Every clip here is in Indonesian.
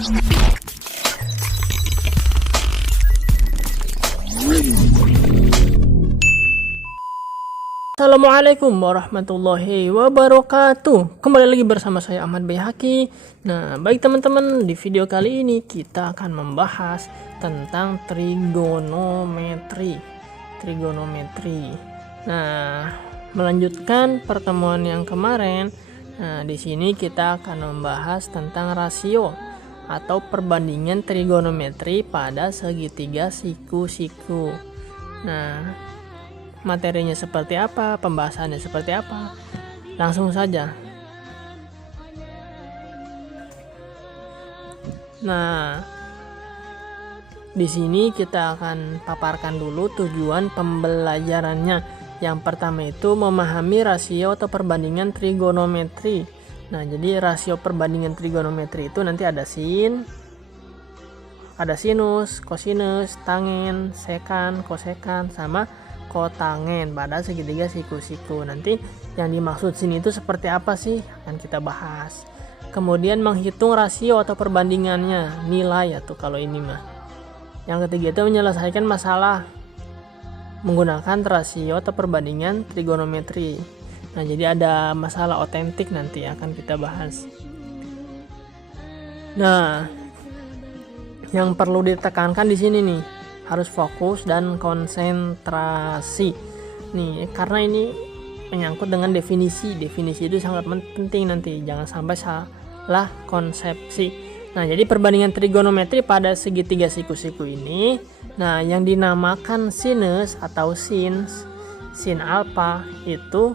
Assalamualaikum warahmatullahi wabarakatuh. Kembali lagi bersama saya Ahmad Bayhaqi. Nah, baik teman-teman, di video kali ini kita akan membahas tentang trigonometri. Nah, melanjutkan pertemuan yang kemarin. Nah, di sini kita akan membahas tentang rasio atau perbandingan trigonometri pada segitiga siku-siku. Nah, materinya seperti apa, pembahasannya seperti apa, langsung saja. Nah, di sini kita akan paparkan dulu tujuan pembelajarannya. Yang pertama itu memahami rasio atau perbandingan trigonometri. Nah, jadi rasio perbandingan trigonometri itu nanti ada sin, ada sinus, kosinus, tangen, sekan, kosekan, sama kotangen pada segitiga siku-siku. Nanti yang dimaksud sini itu seperti apa sih, akan kita bahas. Kemudian menghitung rasio atau perbandingannya, nilai atau kalau ini mah. Yang ketiga itu menyelesaikan masalah menggunakan rasio atau perbandingan trigonometri. Nah, jadi ada masalah otentik nanti akan kita bahas. Nah, yang perlu ditekankan di sini nih, harus fokus dan konsentrasi nih, karena ini menyangkut dengan definisi itu sangat penting, nanti jangan sampai salah konsepsi. Nah, jadi perbandingan trigonometri pada segitiga siku-siku ini, nah yang dinamakan sinus atau sin alfa itu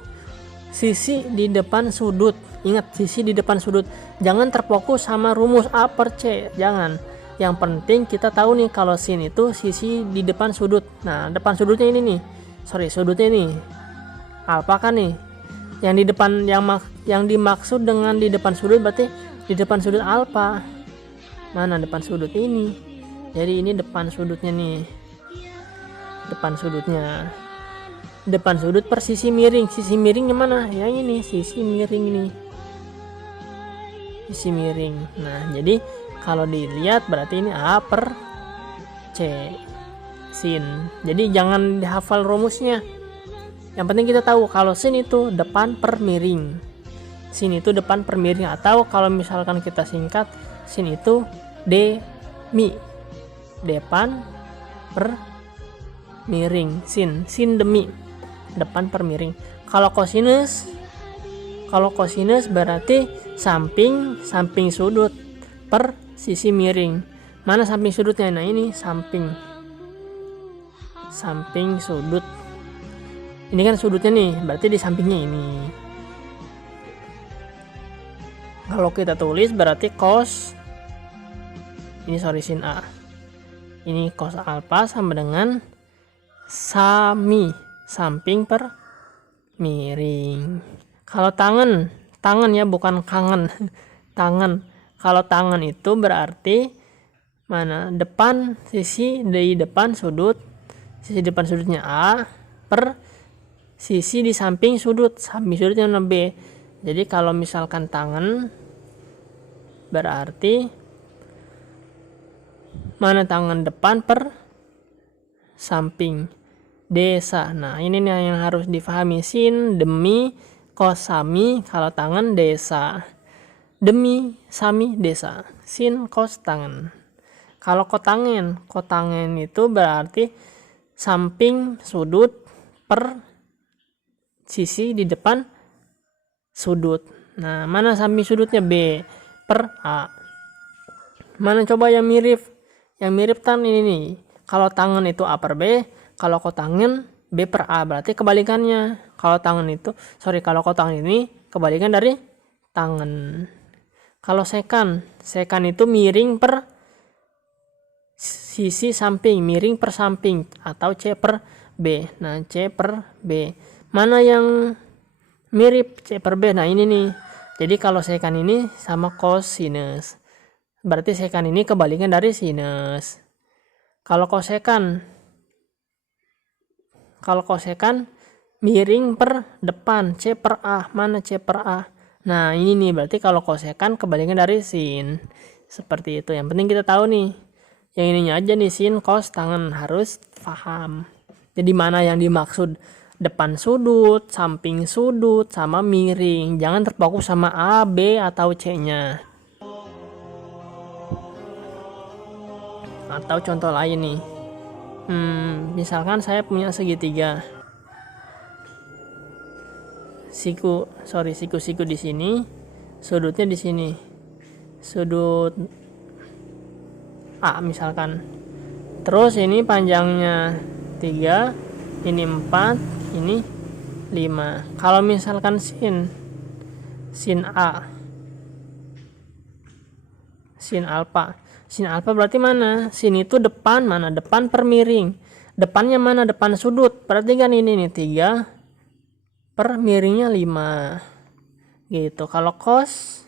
sisi di depan sudut. Ingat, sisi di depan sudut, jangan terfokus sama rumus A per C, jangan. Yang penting kita tahu nih kalau sin itu sisi di depan sudut. Nah, depan sudutnya ini nih. Sudutnya ini. Alfa kan nih. Yang di depan yang dimaksud dengan di depan sudut berarti di depan sudut alfa. Mana depan sudut ini? Jadi ini depan sudutnya nih. Depan sudutnya. Depan sudut per sisi miring. Sisi miringnya mana? Yang ini, sisi miring ini. Sisi miring. Nah, jadi kalau dilihat berarti ini A per C sin. Jadi jangan dihafal rumusnya. Yang penting kita tahu kalau sin itu depan per miring. Sin itu depan per miring, atau kalau misalkan kita singkat, sin itu demi. Depan per miring. Sin demi. Depan per miring. Kalau kosinus berarti samping sudut per sisi miring. Mana samping sudutnya? Nah, ini samping sudut. Ini kan sudutnya nih, berarti di sampingnya ini. Kalau kita tulis berarti sin A. Ini cos alfa sama dengan samping per miring. Kalau tangan ya, bukan kangen. Tangan. Kalau tangan itu berarti mana? Depan, sisi di depan sudut. Sisi depan sudutnya A per sisi di samping sudut. Samping sudutnya B. Jadi kalau misalkan tangan berarti mana? Tangan depan per samping. Desa. Nah, ini nih yang harus difahami. Sin demi kos sami, kalau tangan desa. Demi sami desa. Sin kos tangan. Kalau kotangen itu berarti samping sudut per sisi di depan sudut. Nah, mana samping sudutnya? B per A. Mana coba yang mirip? Yang mirip kan ini nih. Kalau tangan itu A per B, kalau kotangen B per A, berarti kebalikannya. Kalau kotangen ini kebalikan dari tangan. Kalau sekan itu miring per sisi samping, miring per samping, atau C per B. Nah, C per B. Mana yang mirip? C per B. Nah, ini nih. Jadi kalau sekan ini sama kosinus. Berarti sekan ini kebalikan dari sinus. Kalau kosekan miring per depan, C per A. Mana C per A? Nah, ini nih berarti kalau kosekan kebalikan dari sin. Seperti itu. Yang penting kita tahu nih. Yang ininya aja nih, sin, cos, tangen, harus paham. Jadi mana yang dimaksud depan sudut, samping sudut, sama miring. Jangan terfokus sama A, B, atau C-nya. Atau contoh lain nih. Misalkan saya punya segitiga. Siku-siku di sini, sudutnya di sini. Sudut A misalkan. Terus ini panjangnya 3, ini 4, ini 5. Kalau misalkan sin A, sin alfa. Sin alfa berarti mana? Sin itu depan mana? Depan per miring. Depannya mana? Depan sudut. Berarti kan ini nih 3 per miringnya 5. Gitu. Kalau cos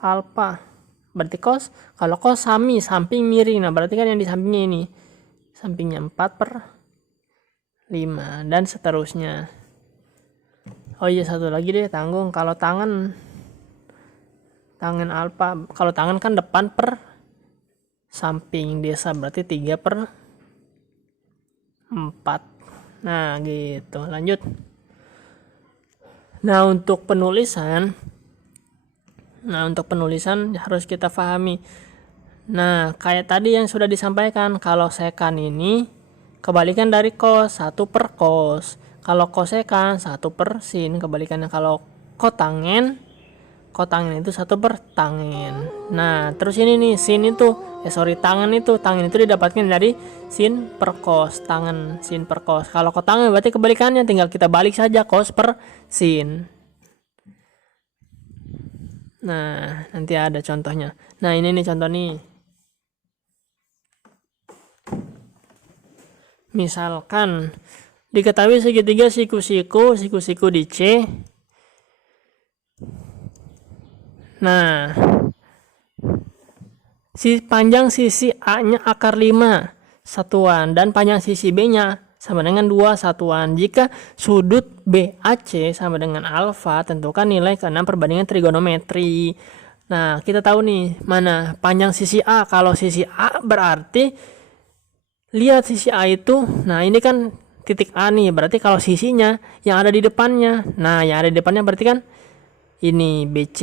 alfa berarti cos, kalau cos samping miring. Nah, berarti kan yang di sampingnya ini. Sampingnya 4 per 5 dan seterusnya. Oh iya, satu lagi deh, tanggung. Kalau tangan alfa, kalau tangan kan depan per samping desa, berarti 3 per 4. Nah, gitu. Lanjut. Nah, untuk penulisan harus kita pahami. Nah, kayak tadi yang sudah disampaikan, kalau sekan ini kebalikan dari cos, 1 per cos. Kalau kosekan 1 per sin, kebalikannya. Kalau kotangen itu 1 per tangen. Nah, terus ini nih, tangen itu didapatkan dari sin per cos, tangen sin per cos. Kalau kotangen berarti kebalikannya, tinggal kita balik saja, cos per sin. Nah, nanti ada contohnya. Nah, ini nih contoh nih. Misalkan diketahui segitiga siku-siku di C. Nah, panjang sisi A-nya akar 5 satuan dan panjang sisi B-nya sama dengan 2 satuan. Jika sudut BAC sama dengan alfa, tentukan nilai ke-6 perbandingan trigonometri. Nah, kita tahu nih mana panjang sisi A. Kalau sisi A berarti lihat sisi A itu. Nah, ini kan titik A nih, berarti kalau sisinya yang ada di depannya. Nah, yang ada di depannya berarti kan ini BC.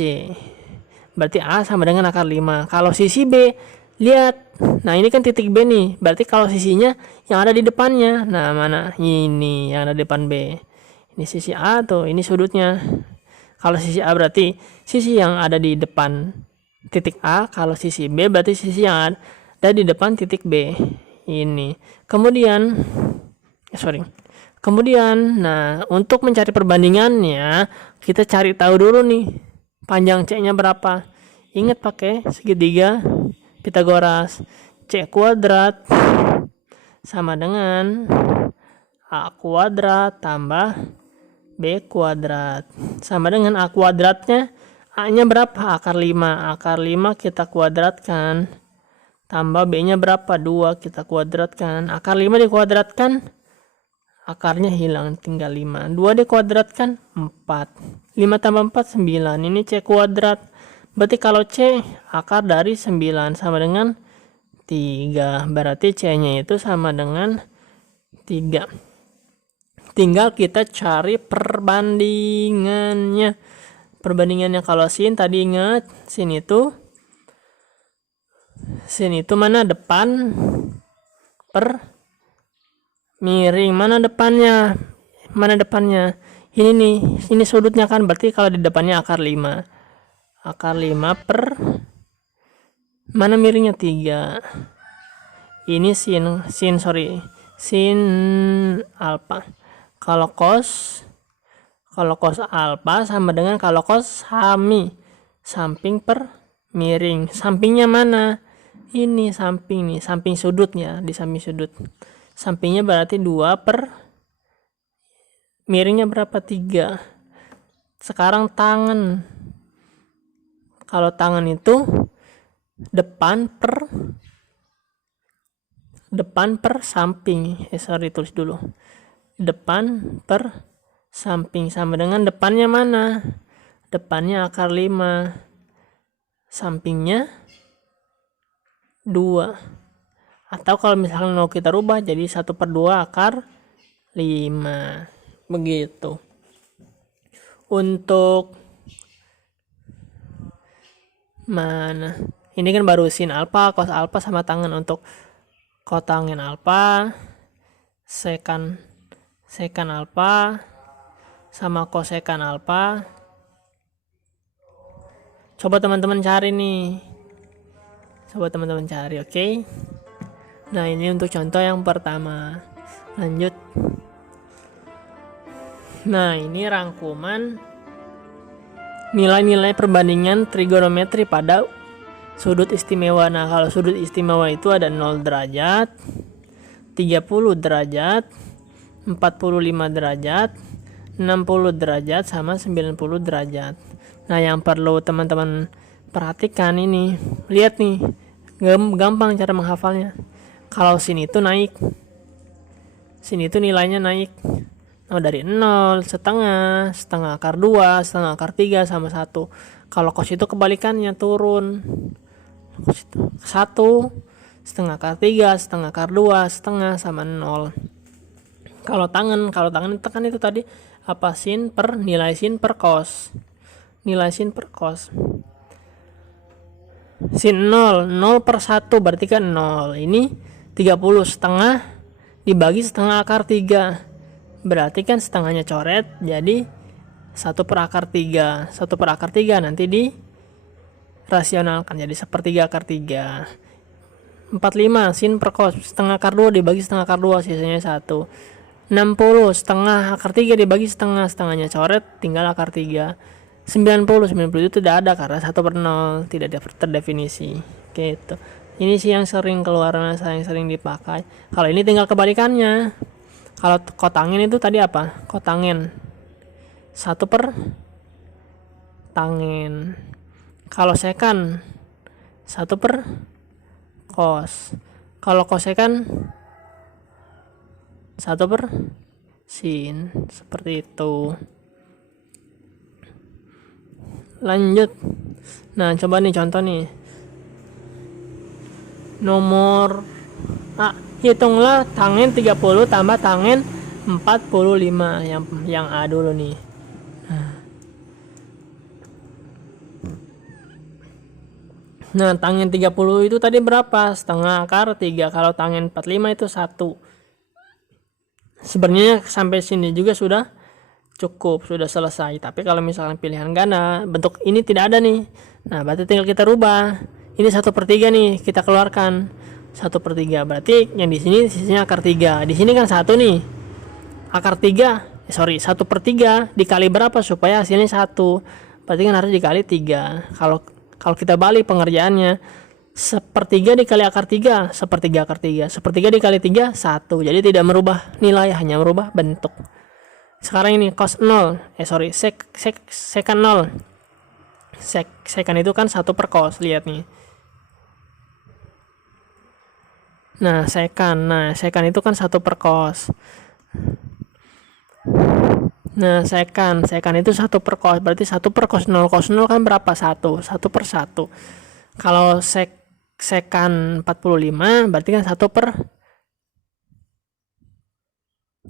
Berarti A sama dengan akar 5. Kalau sisi B, lihat. Nah, ini kan titik B nih. Berarti kalau sisinya yang ada di depannya. Nah, mana? Ini yang ada di depan B. Ini sisi A tuh, ini sudutnya. Kalau sisi A berarti sisi yang ada di depan titik A. Kalau sisi B berarti sisi yang ada di depan titik B. Ini. Kemudian, nah, untuk mencari perbandingannya, kita cari tahu dulu nih panjang C-nya berapa. Ingat pakai segitiga Pitagoras. C kuadrat sama dengan A kuadrat tambah B kuadrat sama dengan A kuadratnya. A-nya berapa? Akar 5. Akar 5 kita kuadratkan. Tambah B-nya berapa? 2 kita kuadratkan. Akar 5 dikuadratkan, akarnya hilang, tinggal 5. 2 dikuadratkan, 4. 5 tambah 4, 9. Ini C kuadrat. Berarti kalau C akar dari 9 sama dengan 3. Berarti C-nya itu sama dengan 3. Tinggal kita cari perbandingannya. Perbandingannya kalau sin, tadi ingat, sin itu mana? Depan per miring. Mana depannya? Ini nih, ini sudutnya kan, berarti kalau di depannya akar 5. Akar 5 per mana miringnya? 3. Ini sin alfa. Kalau cos alfa sama dengan kalau cos samping per miring. Sampingnya mana? Ini samping nih, samping sudutnya, di samping sudut. Sampingnya berarti 2 per miringnya berapa? 3. Sekarang tangan. Kalau tangan itu depan per samping. Tulis dulu. Depan per samping sama dengan depannya mana? Depannya akar 5 sampingnya 2. Atau kalau misalkan mau kita rubah jadi 1/2 akar 5. Begitu. Untuk mana? Ini kan baru sin alfa, cos alfa sama tangen. Untuk kotangin alfa, sekan alfa sama kosekan alfa. Coba teman-teman cari nih. Oke? Nah, ini untuk contoh yang pertama. Lanjut. Nah, ini rangkuman nilai-nilai perbandingan trigonometri pada sudut istimewa. Nah, kalau sudut istimewa itu ada 0 derajat, 30 derajat, 45 derajat, 60 derajat, sama 90 derajat. Nah, yang perlu teman-teman perhatikan ini, lihat nih, gampang cara menghafalnya. Kalau sin itu naik, sin itu nilainya naik. Nah, dari 0, setengah akar 2, setengah akar 3, sama 1. Kalau cos itu kebalikannya, turun. 1, setengah akar 3, setengah akar 2, setengah, sama 0. Kalau tangen itu kan itu tadi apa, sin per nilai sin per cos. Nilai sin per cos. Sin 0 per 1 berarti kan 0. Ini 30, setengah dibagi setengah akar 3. Berarti kan setengahnya coret, jadi 1/3. 1/3 nanti di rasionalkan jadi 1/3 akar 3. 45 sin per cos, setengah akar 2 dibagi setengah akar 2, sisanya 1. 60 setengah akar 3 dibagi setengahnya coret, tinggal akar 3. 90 itu tidak ada karena 1/0 tidak terdefinisi. Gitu. Ini sih yang sering keluar, yang sering dipakai. Kalau ini tinggal kebalikannya. Kalau kotangin itu tadi apa? Kotangin 1/tangen. Kalau sekan 1/cos. Kalau kosekan 1/sin. Seperti itu. Lanjut. Nah, coba nih contoh nih. Nomor hitunglah tangen 30 tambah tangen 45. Yang A dulu nih. Nah, tangen 30 itu tadi berapa? Setengah akar 3. Kalau tangen 45 itu 1. Sebenarnya sampai sini juga sudah cukup, sudah selesai. Tapi kalau misalkan pilihan ganda, bentuk ini tidak ada nih. Nah, berarti tinggal kita rubah. Ini 1/3 nih, kita keluarkan 1/3. Berarti yang di sini sisinya akar 3. Di sini kan 1 nih. Akar 3, 1/3 dikali berapa supaya hasilnya 1? Berarti kan harus dikali 3. Kalau kita balik pengerjaannya, 1/3 dikali akar 3, 1/3 akar 3. 1/3 dikali 3, 1. Jadi tidak merubah nilai, hanya merubah bentuk. Sekarang ini cos 0, sekan 0. Sekan itu kan 1/cos, lihat nih. Nah, sekan itu kan 1/cos. Nah, sekan itu 1/cos, berarti 1/cos 0. Cos 0 kan berapa? 1. 1/1. Kalau sekan 45 berarti kan 1/cos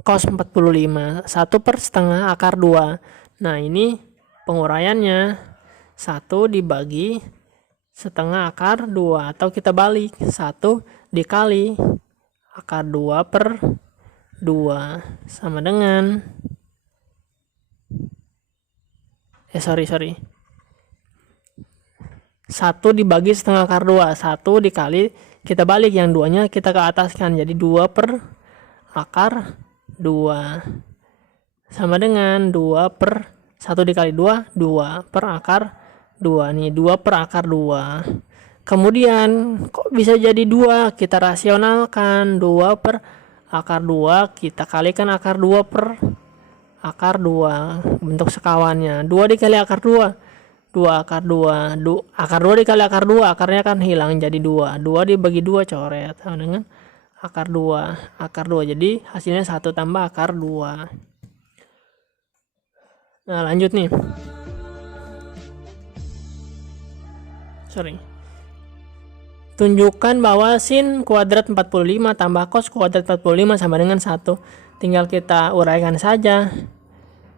45. 1/setengah akar 2. Nah, ini penguraiannya 1 dibagi setengah akar 2. Atau kita balik, 1 dikali akar 2/2 sama dengan 1 dibagi setengah akar 2. 1 dikali, kita balik yang 2-nya kita ke ataskan, jadi 2 akar 2 sama dengan 1 dikali 2, 2 akar 2 nih, 2 akar 2. Kemudian kok bisa jadi 2? Kita rasionalkan, 2 akar 2 kita kalikan akar 2 akar 2, bentuk sekawannya. 2 dikali akar 2, 2 akar 2. Akar 2 dikali akar 2, akarnya kan hilang jadi 2. 2 dibagi 2 coret sama dengan akar 2. Akar 2 jadi hasilnya 1 tambah akar 2. Nah, lanjut nih. Tunjukkan bahwa sin kuadrat 45 tambah cos kuadrat 45 sama dengan 1. Tinggal kita uraikan saja.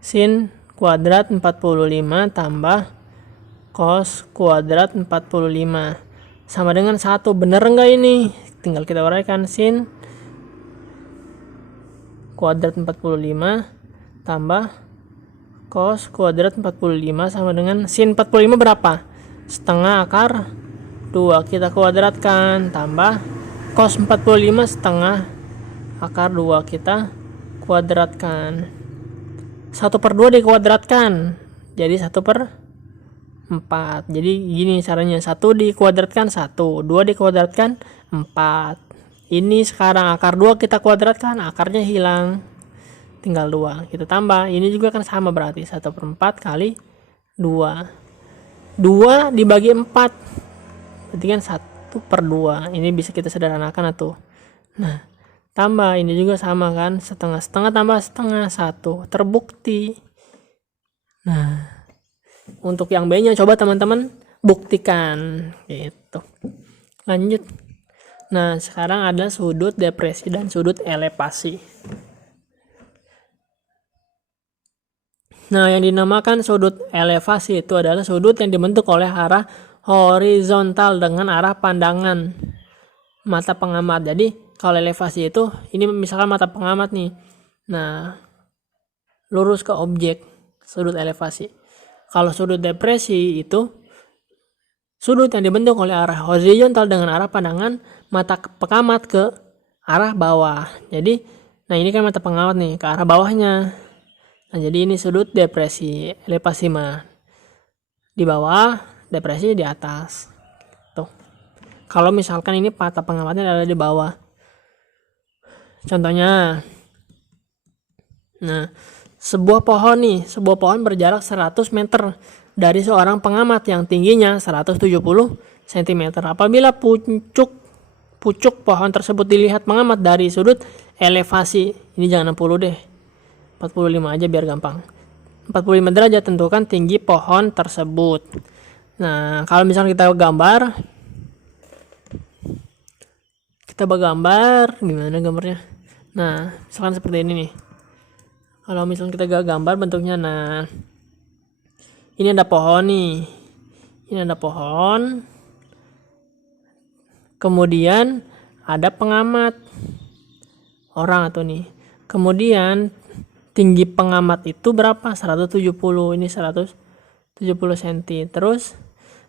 Sin kuadrat 45 tambah cos kuadrat 45 sama dengan 1. Bener enggak ini? Tinggal kita uraikan. Sin kuadrat 45 tambah cos kuadrat 45 sama dengan sin 45 berapa? Setengah akar 2 kita kuadratkan tambah cos 45 setengah akar 2 kita kuadratkan. 1/2 dikuadratkan jadi 1/4. Jadi gini caranya, 1 dikuadratkan 1, 2 dikuadratkan 4. Ini sekarang akar 2 kita kuadratkan, akarnya hilang, tinggal 2 kita tambah. Ini juga kan sama, berarti 1/4 kali 2 dibagi 4 berarti kan 1/2. Ini bisa kita sederhanakan atau. Nah, tambah ini juga sama kan, setengah tambah setengah 1, terbukti. Nah, untuk yang B nya coba teman-teman buktikan gitu. Lanjut. Nah, sekarang ada sudut depresi dan sudut elevasi. Nah, yang dinamakan sudut elevasi itu adalah sudut yang dibentuk oleh arah horizontal dengan arah pandangan mata pengamat. Jadi kalau elevasi itu, ini misalkan mata pengamat nih, nah lurus ke objek, sudut elevasi. Kalau sudut depresi itu sudut yang dibentuk oleh arah horizontal dengan arah pandangan mata pengamat ke arah bawah. Jadi nah ini kan mata pengamat nih ke arah bawahnya. Nah jadi ini sudut depresi. Elevasi mah di bawah, depresi di atas. Tuh. Kalau misalkan ini mata pengamatnya ada di bawah. Contohnya, nah sebuah pohon berjarak 100 meter dari seorang pengamat yang tingginya 170 cm. Apabila pucuk pohon tersebut dilihat pengamat dari sudut elevasi, ini jangan 60 deh, 45 aja biar gampang. 45 derajat, tentukan tinggi pohon tersebut. Nah, kalau misalnya kita gambar, gimana gambarnya? Nah, misalkan seperti ini nih. Kalau misalnya kita gambar bentuknya, nah ini ada pohon nih. Ini ada pohon. Kemudian ada pengamat orang atau nih. Kemudian tinggi pengamat itu berapa? 170. Ini 170 cm. Terus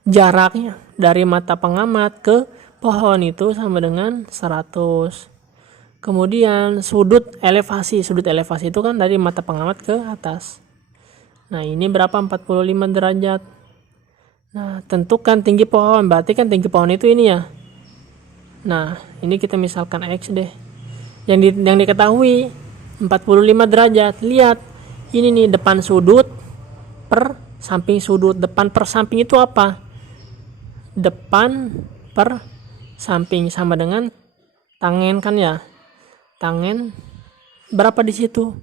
jaraknya dari mata pengamat ke pohon itu sama dengan 100. Kemudian sudut elevasi itu kan dari mata pengamat ke atas. Nah ini berapa? 45 derajat. Nah tentukan tinggi pohon, berarti kan tinggi pohon itu ini ya. Nah ini kita misalkan X deh. Yang diketahui 45 derajat. Lihat ini nih, depan sudut per samping sudut. Depan per samping itu apa? Depan per samping sama dengan tangen kan ya. Tangen berapa di situ?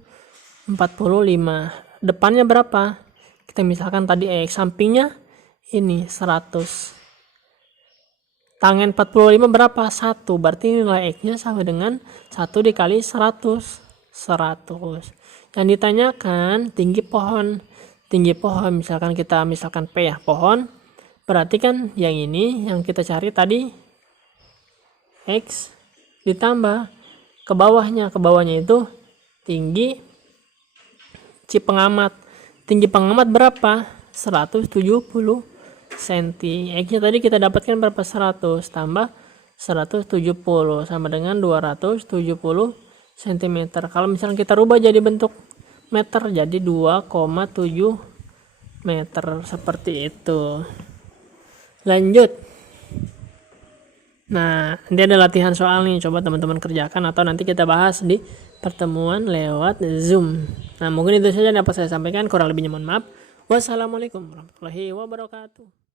45. Depannya berapa? Kita misalkan tadi X, sampingnya ini 100. Tangen 45 berapa? 1. Berarti nilai X-nya sama dengan 1 dikali 100. 100. Yang ditanyakan tinggi pohon. Tinggi pohon misalkan P ya, pohon. Berarti kan yang ini yang kita cari tadi X ditambah ke bawahnya itu tinggi pengamat. Tinggi pengamat berapa? 170 cm. X-nya tadi kita dapatkan berapa? 100 tambah 170 sama dengan 270 cm. Kalau misalnya kita rubah jadi bentuk meter, jadi 2,7 meter seperti itu. Lanjut. Nah, nanti ada latihan soal nih, coba teman-teman kerjakan atau nanti kita bahas di pertemuan lewat Zoom. Nah, mungkin itu saja yang dapat saya sampaikan, kurang lebihnya mohon maaf. Wassalamualaikum warahmatullahi wabarakatuh.